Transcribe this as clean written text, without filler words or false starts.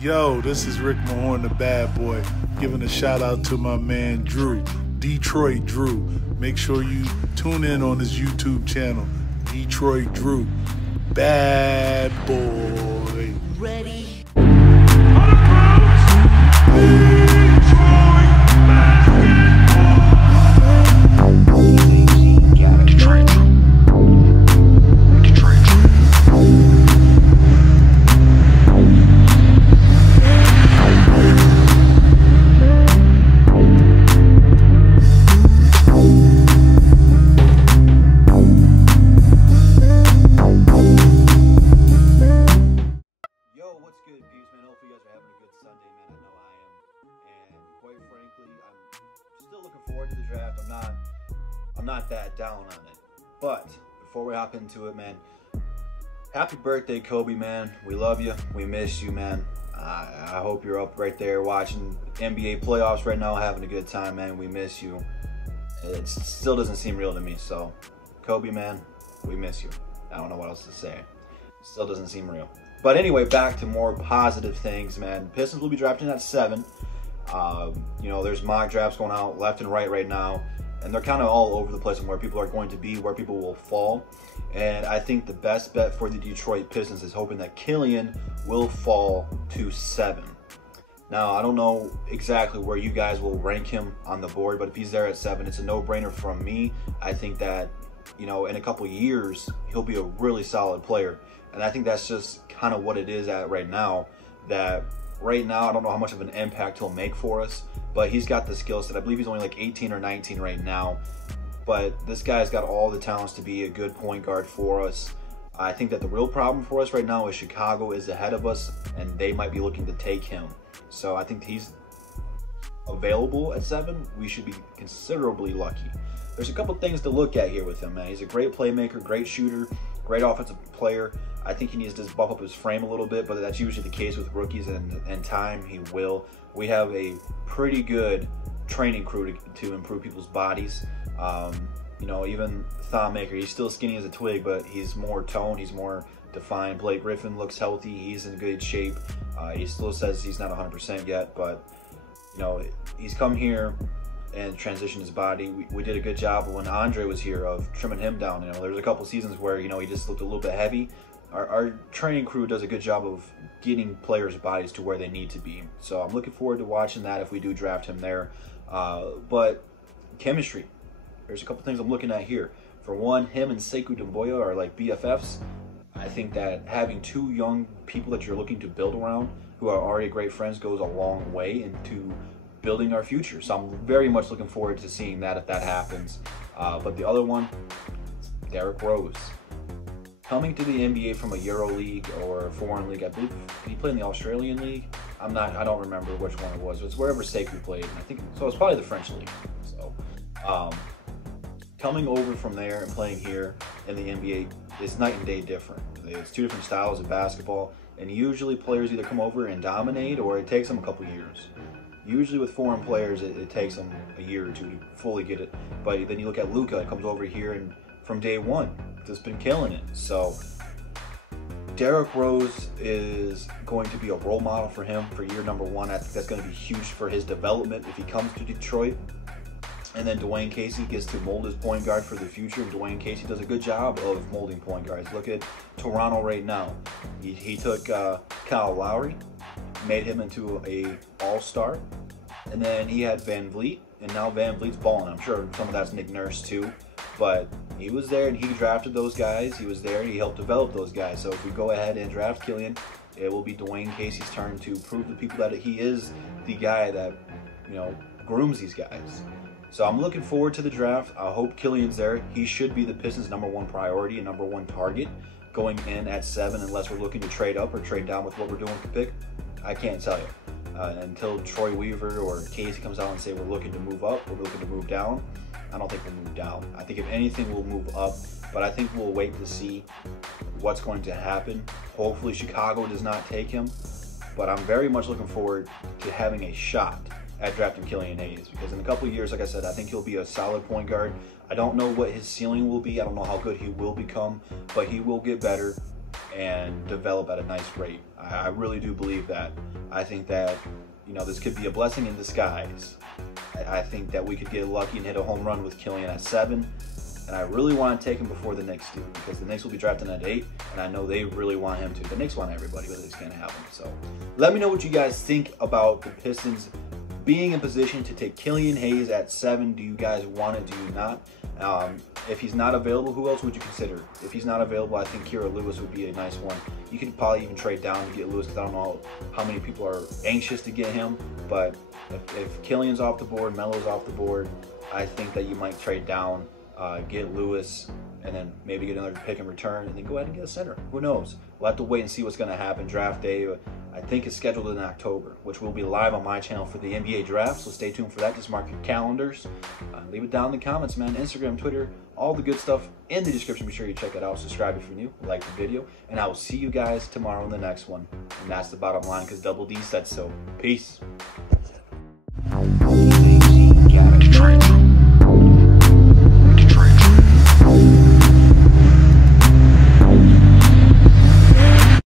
Yo, this is Rick Mahorn, the bad boy, giving a shout out to my man Drew, Detroit Drew. Make sure you tune in on his YouTube channel, Detroit Drew. Bad boy. Ready. Forward to the draft. I'm not that down on it. But before we hop into it, man, happy birthday, Kobe, man. We love you. We miss you, man. I hope you're up right there watching NBA playoffs right now, having a good time, man. We miss you. It still doesn't seem real to me. So, Kobe, man, we miss you. I don't know what else to say. Still doesn't seem real. But anyway, back to more positive things, man. Pistons will be drafting at 7. You know, there's mock drafts going out left and right now, and they're kind of all over the place on where people are going to be, where people will fall. And I think the best bet for the Detroit Pistons is hoping that Killian will fall to 7. Now, I don't know exactly where you guys will rank him on the board, but if he's there at 7, it's a no-brainer from me. I think that, you know, in a couple years, he'll be a really solid player. And I think that's just kind of what it is at right now, that right now, I don't know how much of an impact he'll make for us, but he's got the skill set. I believe he's only like 18 or 19 right now, but this guy's got all the talents to be a good point guard for us. I think that the real problem for us right now is Chicago is ahead of us, and they might be looking to take him. So I think he's available at 7. We should be considerably lucky. There's a couple things to look at here with him, man. He's a great playmaker, great shooter, great offensive player. I think he needs to buff up his frame a little bit, but that's usually the case with rookies, and in time he will. We have a pretty good training crew to improve people's bodies. You know, even Thonmaker, he's still skinny as a twig, but he's more toned, he's more defined. Blake Griffin looks healthy, he's in good shape. He still says he's not 100% yet, but you know, he's come here and transitioned his body. We did a good job when Andre was here of trimming him down. You know, there was a couple seasons where, you know, he just looked a little bit heavy. Our training crew does a good job of getting players' bodies to where they need to be. So I'm looking forward to watching that if we do draft him there. But chemistry, there's a couple things I'm looking at here. For one, him and Sekou Doumbouya are like BFFs. I think that having 2 young people that you're looking to build around who are already great friends goes a long way into building our future. So I'm very much looking forward to seeing that if that happens. But the other one, Derrick Rose. Coming to the NBA from a Euro League or a foreign league, I believe, did he play in the Australian League? I don't remember which one it was. It's wherever Sekou played. I think so. It's probably the French League. So, coming over from there and playing here in the NBA is night and day different. It's 2 different styles of basketball, and usually players either come over and dominate, or it takes them a couple years. Usually with foreign players, it takes them a year or 2 to fully get it. But then you look at Luka, it comes over here and from day one, just been killing it. So Derrick Rose is going to be a role model for him for year number 1. I think that's going to be huge for his development if he comes to Detroit. And then Dwayne Casey gets to mold his point guard for the future. Dwayne Casey does a good job of molding point guards. Look at Toronto right now. He took Kyle Lowry, made him into a all-star, and then he had Van Vliet, and now Van Vliet's balling. I'm sure some of that's Nick Nurse too, but he was there and he drafted those guys. He was there and he helped develop those guys. So if we go ahead and draft Killian, it will be Dwayne Casey's turn to prove to people that he is the guy that, you know, grooms these guys. So I'm looking forward to the draft. I hope Killian's there. He should be the Pistons' #1 priority and #1 target going in at 7, unless we're looking to trade up or trade down with what we're doing with the pick. I can't tell you. Until Troy Weaver or Casey comes out and say we're looking to move up, we're looking to move down, I don't think we'll move down. I think if anything, we'll move up, but I think we'll wait to see what's going to happen. Hopefully Chicago does not take him, but I'm very much looking forward to having a shot at drafting Killian Hayes, because in a couple of years, like I said, I think he'll be a solid point guard. I don't know what his ceiling will be. I don't know how good he will become, but he will get better and develop at a nice rate. I really do believe that. I think that, you know, this could be a blessing in disguise. I think that we could get lucky and hit a home run with Killian at 7. And I really want to take him before the Knicks do, because the Knicks will be drafting at 8, and I know they really want him to. The Knicks want everybody, but it's going to happen. So let me know what you guys think about the Pistons being in position to take Killian Hayes at 7. Do you guys want it? Do you not? If he's not available, who else would you consider? If he's not available, I think Kira Lewis would be a nice one. You could probably even trade down to get Lewis, because I don't know how many people are anxious to get him. But if Killian's off the board, Melo's off the board, I think that you might trade down, get Lewis, and then maybe get another pick in return, and then go ahead and get a center. Who knows? We'll have to wait and see what's going to happen. Draft day, I think, is scheduled in October, which will be live on my channel for the NBA draft, so stay tuned for that. Just mark your calendars. Leave it down in the comments, man. Instagram, Twitter, all the good stuff in the description. Be sure you check it out. Subscribe if you're new, like the video, and I will see you guys tomorrow in the next one. And that's the bottom line, because Double D said so. Peace.